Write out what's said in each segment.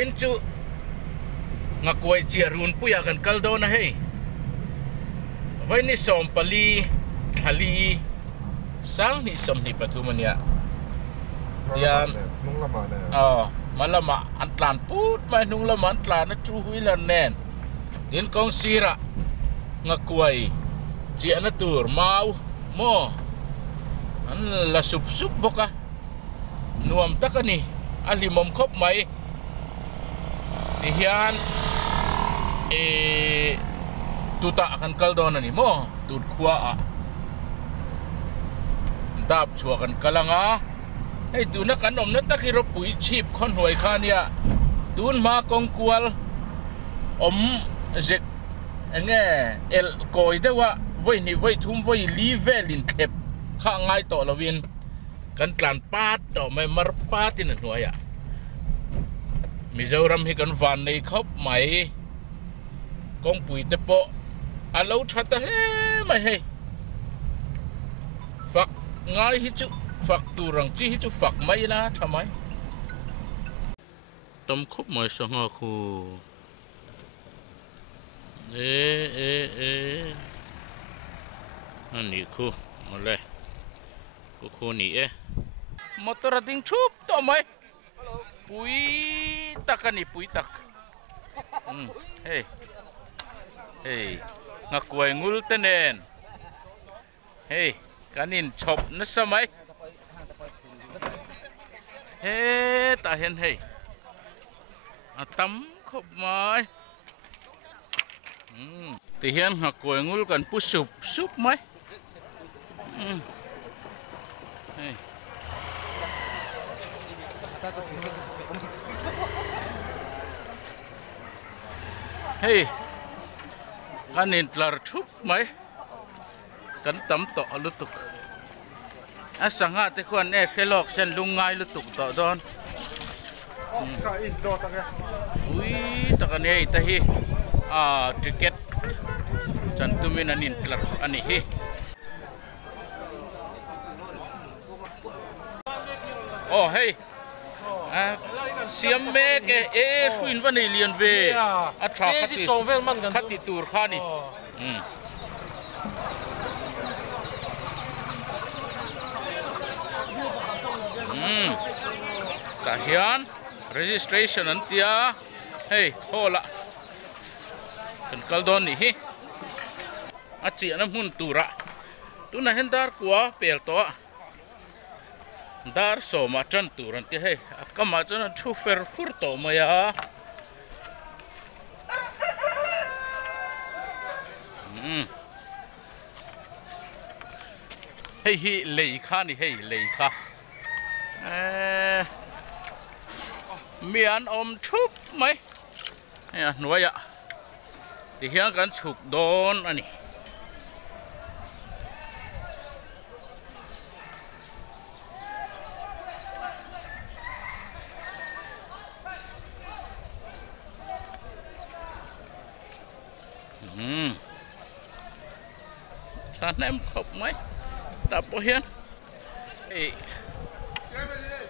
voin chu ngakoi chia run puya kan kaldo na hei voin ni som pali thali sang ni som ni pathumania tian nung lama na malama antlan put mai nung lama antlan na chu huilan nen din kong sira ngakoi chia na tur mau mo an la sup sup boka nuam takani alimom khop mai dihian tuta akan kaldon ani mo tut khua a dap chua kan kalanga ei tuna kan om na takiro pui chip khon hoi khania tun ma kong kwal om zek enge el koi dewa voi ni voi thum voi li velin khep kha ngai to lawin kan tlan pat to mai mar patin hnuaya Mizoram hi kan van nei khop mai kong pui te po alo thata he mai he fak ngai hi chu fak turang chi hi chu fak mai la thamai tom khop mai sanga khu ani khu mole khu ni motor ding chup to mai pui takani pui tak hey hey ngakoi ngul tenen hey kanin chop na samai hey ta hen hey atam khop mai ti hian ngakoi ngul kan pu sup sup mai hey hey kanin tlar thup mai kan tam to lutuk asanga te khuan khelok sen lungai lutuk to don ka in do ta ke ui takane ta hi ticket chan tumin anin tlar ani hi oh hey siam me ke huin vani lian ve atha khati tur khani ta hian registration an tia hey hola kan kaldon ni hi achi an mun tura tuna hendar kwa pel to dar so ma chan turan ti he akama chana thu fer fur to maya hey hi lei kha ni hey lei kha mian om thup mai ya nuaya ti hian kan chuk don ani anh em khóc mấy đập bao hiên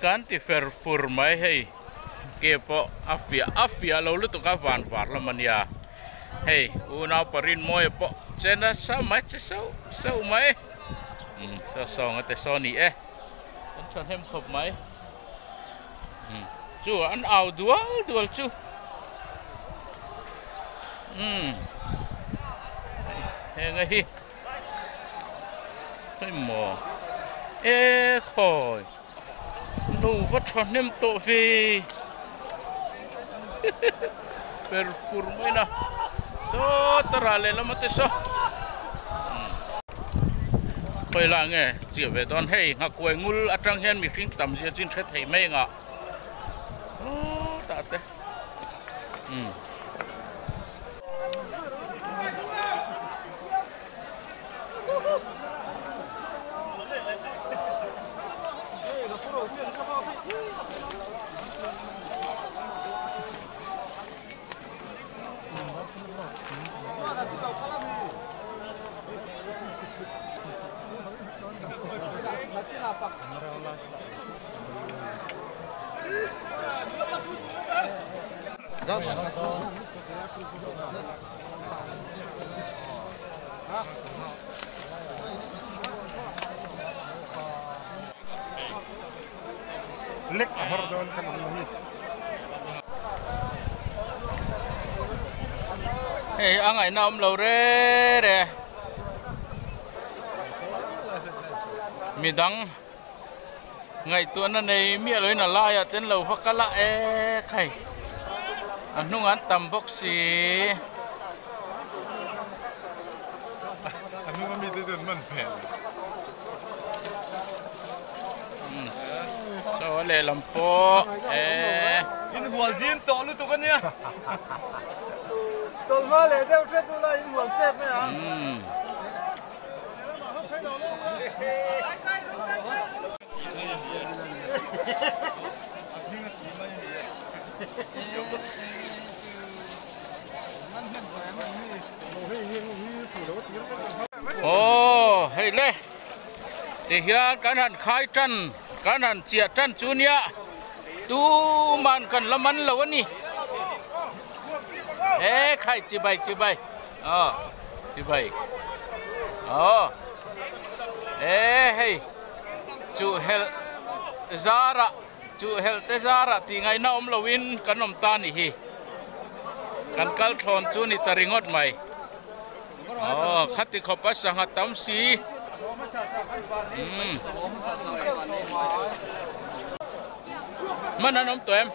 kan ti fer fur mai hey ke po afia lo lu tu ka van var la mania hey una parin moi po chena sa mai che so mai so ngate so ni kan chan hem khop mai chu an au dual chu hey ngai cái mò khỏi nụ vắt tròn nem tổ về per fur mai na so tarale la mate so khoi la nge chi ve don hey nga koi ngul atang hian mi fing tam zia chin the thei mai nga ta te Lek hordon kan ini. Hey, ang ay naom lo re. Midang ngày tuần này mía lưới là lai à tên lầu phát lá e khay anh nung ăn tầm bốc xì anh nung mi tới đến mình phèn đó là làm po e in hual zin to lu tu kan ya tol ma le deu tre tu la in hual chep me à ô hay lẽ thì hiện cái hạn khai trần cái hạn chia trần chú nia tu man cần làm ăn lâu anh ê khai chỉ bay chỉ bay ê hay chú hel zara chú hel te zara thì ngày nào lâu in cái nôm tan hi kan kal thon chu ni taringot mai khati khopa sanga tamsi mana nom to em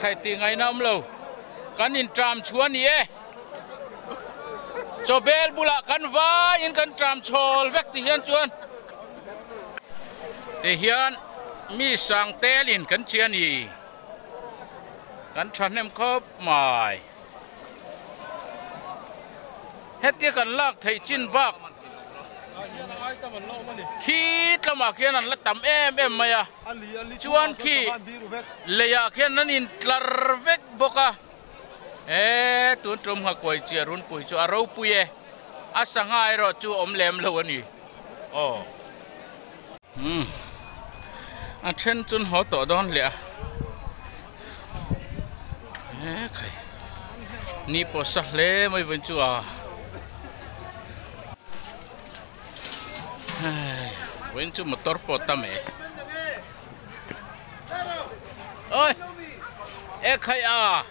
khai ti ngày năm lâu kan in tram chuan ni cho bel bula kan va in kan tram chol vek ti hian chuan ti hian mi sang telin kan chian ni kan than em khop mai hết tiết kan lak thei chin bak khi lama khian an la tam em maya chuan khi leya khian nan in tlar vek boka tun trum ha koi chia run pui chu aro puye asangai ro chu om lem lo ani a then chun ho to don le khai ni po sa le mai ven chu a ven chu motor po tame oi khai a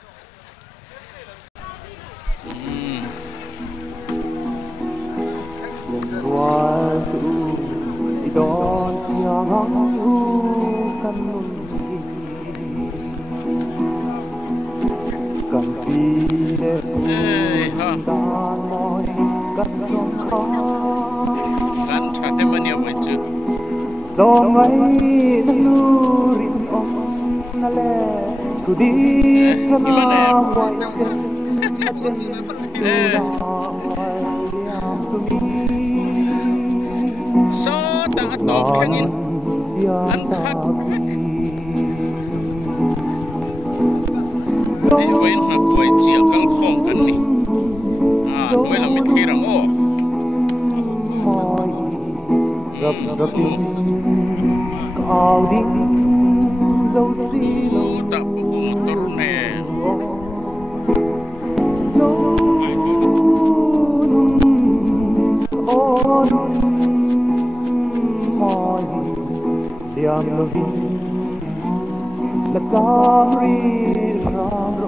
kan chate mania vậy chứ dong ai nurin om nale kudi kana wai so ta top khangin an khat đi với nó quay chia căng không cần đi nuôi làm mít thi rằng gặp tình cao đi dấu xí ta cũng một tор nè mỏi điểm đầu tiên là dám ri ram ro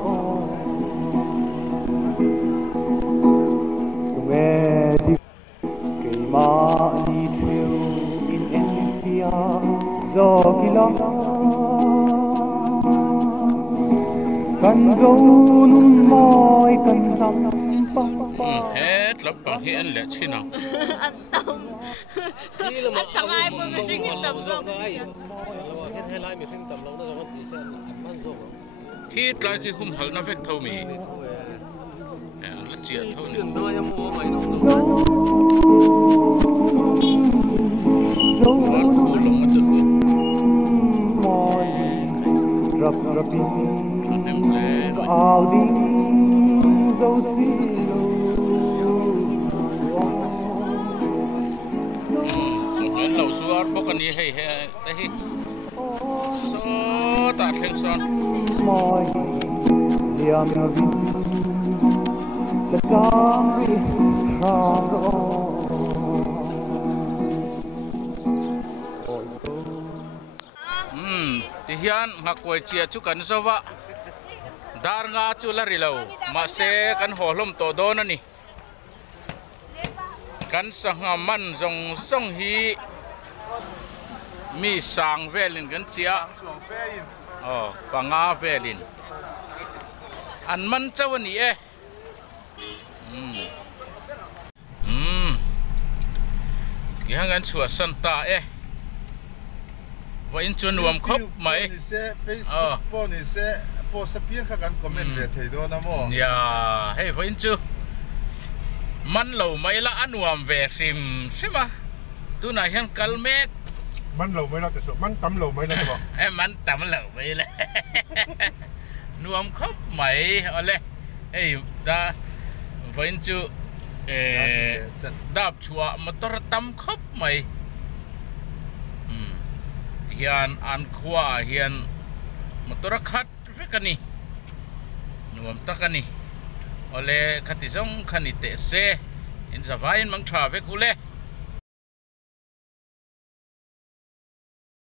nghe đi cây mà đi theo in India do kỳ lắm cần dấu nun mỏi cần dăm hết lắm bằng hiện lệ chi nào anh tâm anh sang ai bữa mình sinh tầm rộng khi lại thì không hở nó vết thâu mì là chia thâu này nó khu lông mà chật rập rập đi em lên áo đi dấu xí lẩu xua bốc ăn đi hay hay đấy số ta khen son môi liam vin la zambi raro thì hiện ngạc quay chia chú cần sao vợ dar nga chú là rilau mà sẽ cần hồ lom tổ đô nè cần sang man dòng sông hi mi sang về lên cần chia panga về lên ăn man cháu nè e cái hàng ăn chùa Santa e vậy cho nuông khóc mấy po ni se po sa pia kha kan comment ve thei do na mo ya hey vậy chứ man lâu mấy là ăn nuông về sim sima tu này hiện kalmet man lo mai la te so man tam lo mai la bo em man tắm lâu vậy là nuông khóc mấy ở đây hey đã vậy chứ đạp chùa mà tôi tắm khóc mấy hian an khua hian motor khat vekani nuam takani ole khati song khani te se in zawai mang tha vekule